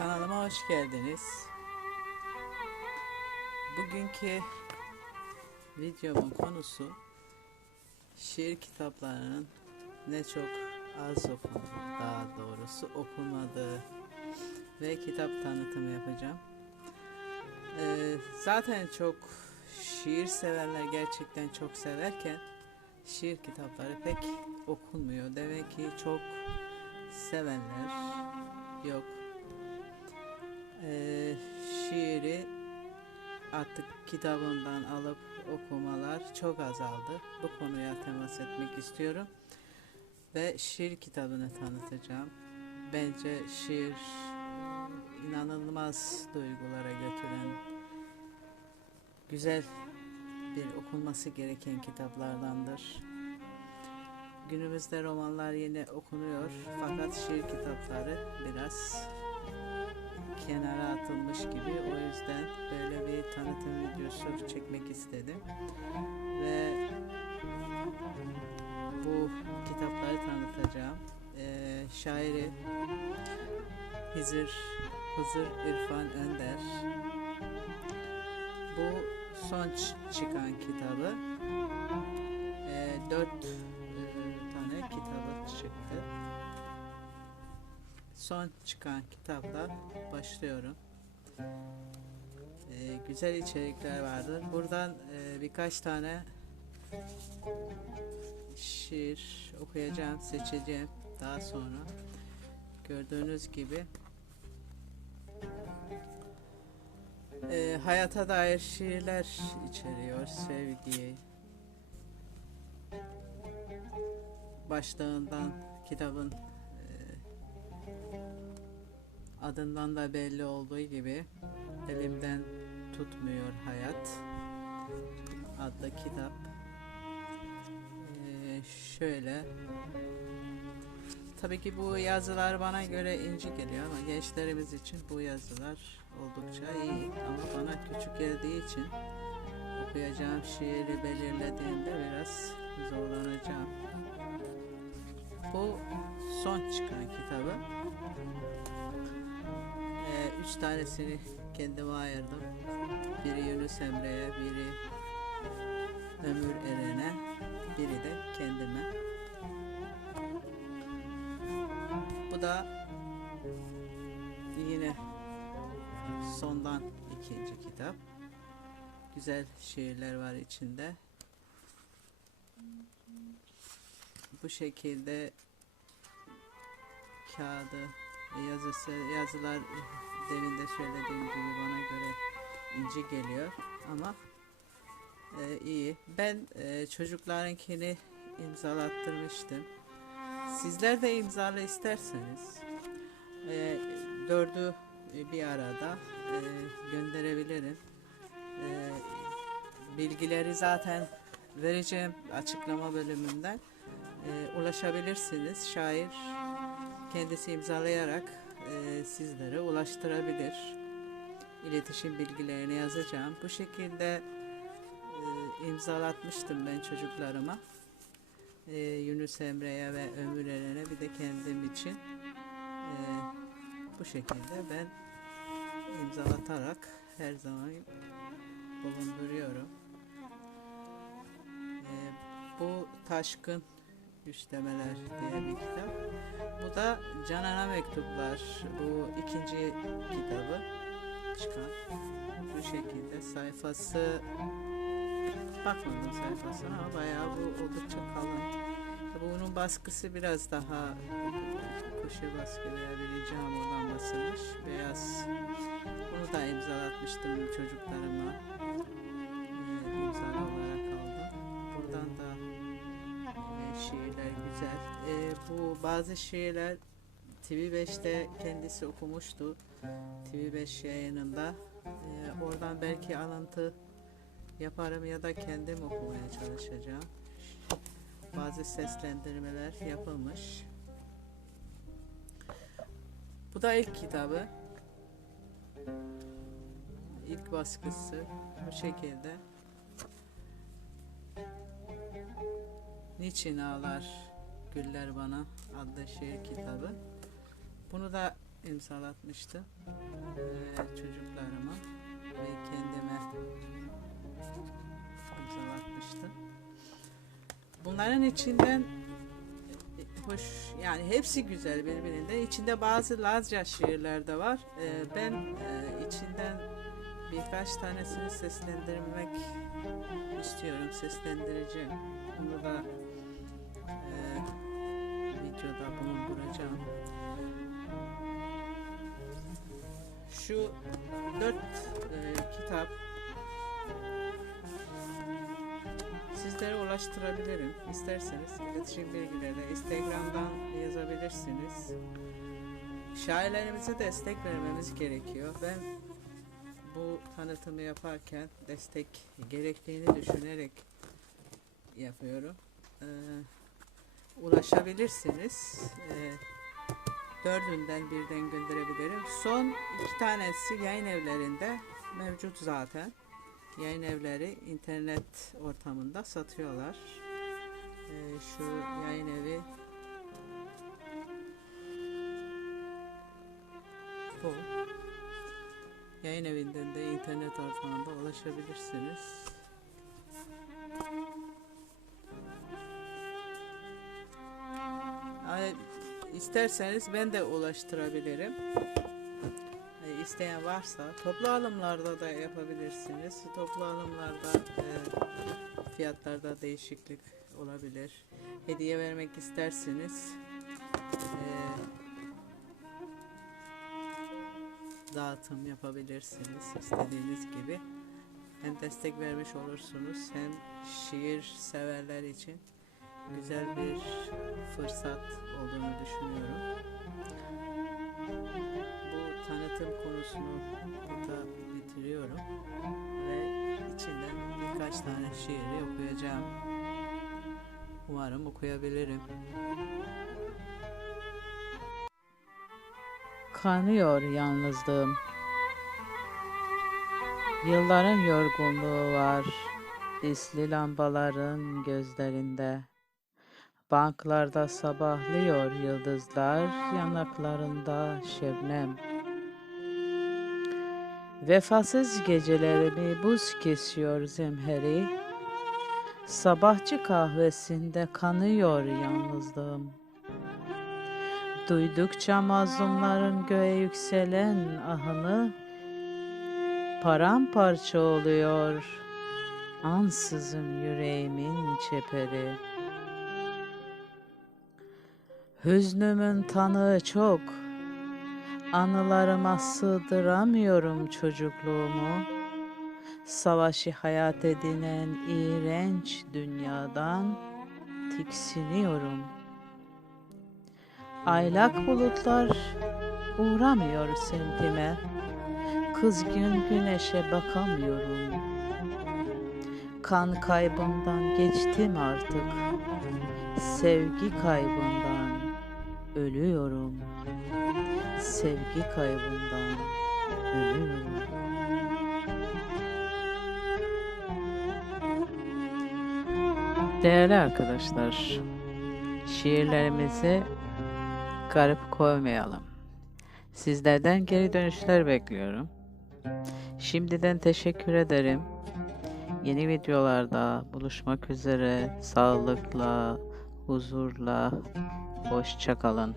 Kanalıma hoş geldiniz. Bugünkü videomun konusu şiir kitaplarının ne çok az okunduğu, daha doğrusu okunmadığı ve kitap tanıtımı yapacağım. Ee, zaten çok şiir severler gerçekten çok severken şiir kitapları pek okunmuyor. Demek ki çok sevenler yok. Ee, şiiri artık kitabından alıp okumalar çok azaldı. Bu konuya temas etmek istiyorum. Ve şiir kitabını tanıtacağım. Bence şiir inanılmaz duygulara götüren güzel bir okunması gereken kitaplardandır. Günümüzde romanlar yine okunuyor fakat şiir kitapları biraz kenara atılmış gibi. O yüzden böyle bir tanıtım videosu çekmek istedim. Ve bu kitapları tanıtacağım. Ee, şairi Hızır Hızır İrfan Önder. Bu son çıkan kitabı. Ee, dört e, tane kitabı çıktı son çıkan kitapla başlıyorum. Ee, güzel içerikler vardır. Buradan e, birkaç tane şiir okuyacağım, seçeceğim daha sonra. Gördüğünüz gibi e, hayata dair şiirler içeriyor, sevgiyi. Başlığından kitabın Adından da belli olduğu gibi elimden tutmuyor hayat adlı kitap. Ee, şöyle Tabii ki bu yazılar bana göre ince geliyor ama gençlerimiz için bu yazılar oldukça iyi ama bana küçük geldiği için okuyacağım şiiri belirlediğimde biraz zorlanacağım. Bu son çıkan kitabı. Üç tanesini kendime ayırdım. Biri Yunus Emre'ye, biri Ömür Eren'e, biri de kendime. Bu da yine sondan ikinci kitap. Güzel şiirler var içinde. Bu şekilde kağıdı yazısı yazılar demin de söylediğim gibi bana göre ince geliyor ama e, iyi. Ben e, çocuklarınkini imzalattırmıştım. Sizler de imzalı isterseniz e, dördü bir arada e, gönderebilirim. E, bilgileri zaten vereceğim açıklama bölümünden e, ulaşabilirsiniz. Şair kendisi imzalayarak e, sizlere ulaştırabilir. İletişim bilgilerini yazacağım. Bu şekilde e, imzalatmıştım ben çocuklarıma. E, Yunus Emre'ye ve Ömür Eren'e bir de kendim için bu şekilde ben imzalatarak her zaman bulunduruyorum. Bu Taşkın Güçlemeler diye bir kitap. Bu da Canan'a Mektuplar. Bu ikinci kitabı çıkan. Bu şekilde sayfası bakmadım sayfasına ama bayağı bu oldukça kalın. Bunun baskısı biraz daha kuşu baskı veya bir cam oradan basılmış. Beyaz. Bunu da imzalatmıştım çocuklarıma. Bazı şiirler TV5'te kendisi okumuştu. TV5 yayınında. E, oradan belki alıntı yaparım ya da kendim okumaya çalışacağım. Bazı seslendirmeler yapılmış. Bu da ilk kitabı. İlk baskısı bu şekilde. Niçin ağlar güller bana adlı şiir kitabı. Bunu da imzalatmıştım. Ee, çocuklarıma ve kendime imzalatmıştım. Bunların içinden e, hoş yani hepsi güzel birbirinde. İçinde bazı Lazca şiirler de var. Ee, ben e, içinden birkaç tanesini seslendirmek istiyorum, seslendireceğim. Bunu da videoda bulunduracağım. Şu dört e, kitap sizlere ulaştırabilirim. İsterseniz iletişim bilgilerine Instagram'dan yazabilirsiniz. Şairlerimize destek vermemiz gerekiyor. Ben bu tanıtımı yaparken destek gerektiğini düşünerek yapıyorum. Ee, ulaşabilirsiniz. Ee, dördünden birden gönderebilirim. Son iki tanesi yayın evlerinde mevcut zaten. Yayın evleri internet ortamında satıyorlar. Ee, şu yayın evi bu. Yayın evinden de internet ortamında ulaşabilirsiniz. İsterseniz ben de ulaştırabilirim. E, varsa toplu alımlarda da yapabilirsiniz. Toplu alımlarda e, fiyatlarda değişiklik olabilir. Hediye vermek isterseniz e, dağıtım yapabilirsiniz istediğiniz gibi. Hem destek vermiş olursunuz hem şiir severler için güzel bir fırsat olduğunu düşünüyorum. Bu tanıtım konusunu burada bitiriyorum ve içinden birkaç tane şiiri okuyacağım. Umarım okuyabilirim. Kanıyor yalnızlığım. Yılların yorgunluğu var. Isli lambaların gözlerinde. Banklarda sabahlıyor yıldızlar, yanaklarında şebnem. Vefasız gecelerimi buz kesiyor zemheri. Sabahçı kahvesinde kanıyor yalnızlığım. Duydukça mazlumların göğe yükselen ahını paramparça oluyor ansızın yüreğimin çeperi. Hüznümün tanığı çok, anılarıma sığdıramıyorum çocukluğumu. Savaşı hayat edinen iğrenç dünyadan tiksiniyorum. Aylak bulutlar uğramıyor semtime, kızgın güneşe bakamıyorum. Kan kaybından geçtim artık, sevgi kaybından ölüyorum. Sevgi kaybından ölüyorum. Değerli arkadaşlar, şiirlerimizi garip koymayalım. Sizlerden geri dönüşler bekliyorum. Şimdiden teşekkür ederim. Yeni videolarda buluşmak üzere. Sağlıkla, huzurla, hoşçakalın.